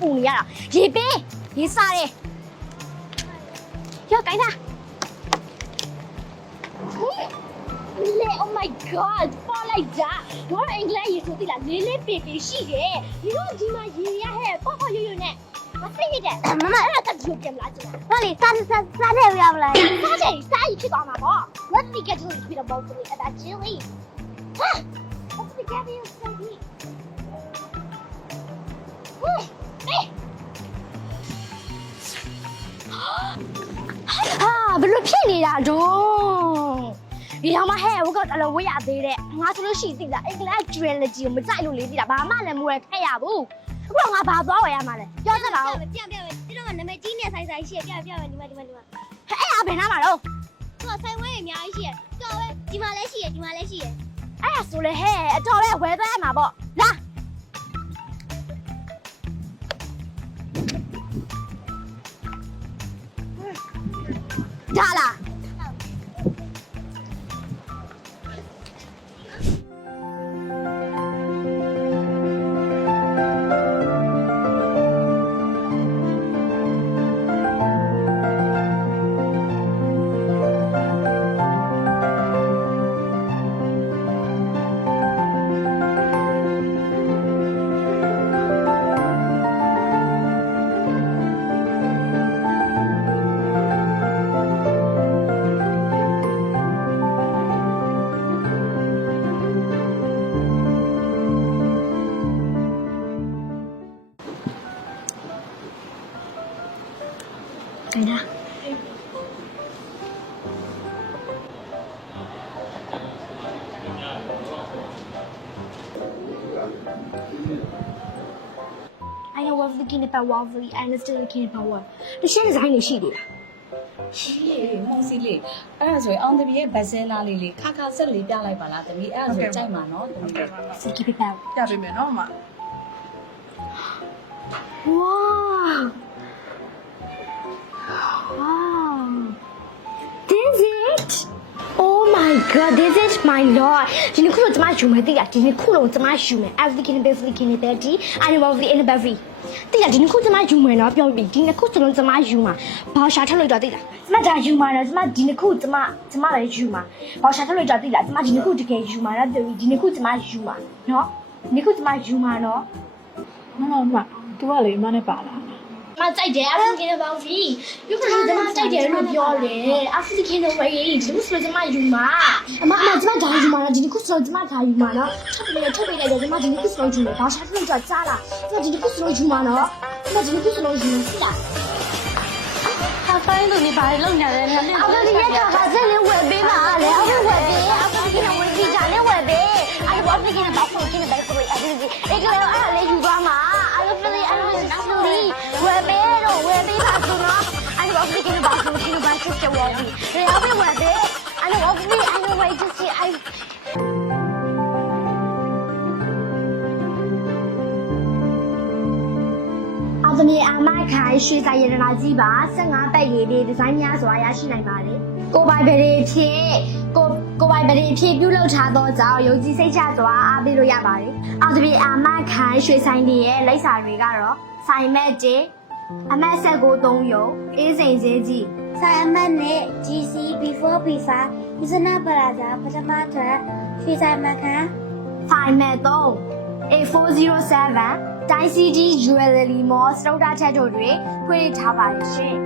ပူနေရတာရေပေးရေစားတယ်ရောကိုင်းတာလေ oh my god ပေါ်လိုက်တာတော့အင်္ဂလိပ်ရေဆိုသိလားလေးလေးပေပေရှိတယ်ဒီတော့ဒီမှာရေရဟဲ့ပေါ့ပေါ့ရွရွနဲ့မသိရတဲ့မမအဲ့ဒါကကြိုပြန်လာကြည့်ဟောလေစားတယ်ရမလားစားတယ်စားရဖြစ်သွားမှာပေါ့ let's get to the bit about it at that chili let's get it so deep ဘယ်လိုဖြစ်နေတာတော့ဒီတော့မှဟဲ့ဝကတော့အလုံးဝရသေးတဲ့ငါဆိုလို့ရှိသိလားအင်္ဂလိပ် trilogy ကိုမကြိုက်လို့လေသိလားဘာမှလည်းမဝယ်ခဲ့ရဘူးအခုတော့ငါဘာသွားဝယ်ရမှာလဲပြောစမ်းပါဦးပြမယ်ဒီတော့နာမည်ကြီးနေဆိုင်ရှိရပြမယ်ဒီမှာဟဲ့အဲ့ဒါဘယ်နားမှာတော့သူကဆိုင်ဝဲအများကြီးရှိရတော်ပဲဒီမှာလည်းရှိရအဲ့ဒါဆိုလေဟဲ့အတော်ပဲဝယ်သွားရမှာပေါ့လာဒါလား哎呀！哎呀，我thinking about waffle, I still thinking about what. 你现在还有戏的？ရှိလေမောင်စီလေးအဲ့ဒါဆိုရင်အောင်သမီးရဲ့ဗဇဲနာလေးလေးခါခါဆက်လေးပြလိုက်ပါလားသမီးအဲ့ဒါဆိုကြိုက်မှာနော်သမီးလေး Thinking about. ပြပေးမယ်နော်အမ Wow. Wow. This it? Oh my god, this is my lord. ဒီနေ့ခုတော့ကျမယူမယ်တိရဒီနေ့ခုတော့ကျမယူမယ် everything in everything in betty and everything in every တိရဒီနေ့ခုကျမယူမယ်နော်ပြောပြီးဒီနေ့ခုစလုံးကျမယူမှာဘာရှာထက်လို့တော့တိလားကျမဒါယူမှာနော်ကျမဒီနေ့ခုကျမလည်းယူမှာဘာရှာထက်လို့တော့တိလားကျမဒီနေ့ခုတကယ်ယူမှာနော်ပြောပြီးဒီနေ့ခုကျမယူမှာနော်ဒီနေ့ခုကျမယူမှာနော် မမ तू ကလေအမနဲ့ပါလား မကြိုက်တယ် African ဘောင်ကြီးရုပ်ကလေးကျမကြိုက်တယ်လို့ပြောတယ် African ဝယ်ရေးဒီလိုဆိုကျမယူမှာအမကျမဒါယူမှာနော်ဒီနေ့ခုဆိုကျမဒါယူမှာနော်ထုတ်ပေးလိုက်တော့ကျမဒီနေ့ခုဆိုယူမှာဘာရှာထုတ်ကြကြားလားကျမဒီနေ့ခုဆိုယူမှာနော်ကျမဒီနေ့ခုဆိုယူမှာသိလားဟာပိုင်းလို့နေပါလေလုံနေတယ်နော်အော်ဒီနေ့ခါချက်လေးဝယ်ပေးပါလေအော်ဝယ်ပေးအော်ဒီနေ့ဝယ်ပြီးကြတယ်ဝယ်ပေးအဲ့ဘာ African ဘောင်ကိုကျင်းတယ်ဆိုရင်အဲ့ဒီအဲ့ကလေးအားလေးယူသွားမှာအဲ့လိုဖြစ်လေအဲ့လိုnaturally ဝယ်ပေးတော့ဝယ်ပေးပါဆိုတော့အဲ့ဘာ African ဘောင်ကိုကျင်းတယ်ချစ်ချဝယ်ပြီးရေအော်ဝယ်ပေးအဲ့လို obviously I know why just see Iသမီးအမခိုင်ရွှေဆိုင်ရတနာကြီးပါ15ပတ်ရည်လေးဒီဇိုင်းများစွာရရှိနိုင်ပါတယ်ကိုပိုင်ပရိဖြစ်ကိုပိုင်ပရိဖြစ်ပြုလုပ်ထားသောကြောင့်ယုံကြည်စိတ်ချစွာအားပေးလို့ရပါတယ်အော်သမီးအမခိုင်ရွှေဆိုင်တွေရဲ့လိပ်စာတွေကတော့ဆိုင်မက်1အမတ်ဆက်ကို3ရုံအေးစိန်စဲကြီးဆိုင်အမတ်နဲ့ GC before P5 Misana Plaza ပထမထပ်ရွှေဆိုင်မခန်းဆိုင်မက်3 A407တိုင်း CD Jewelry Mall စတုဒ္ဒချက်တို့တွင်ဖွင့်ထားပါတယ်ရှင်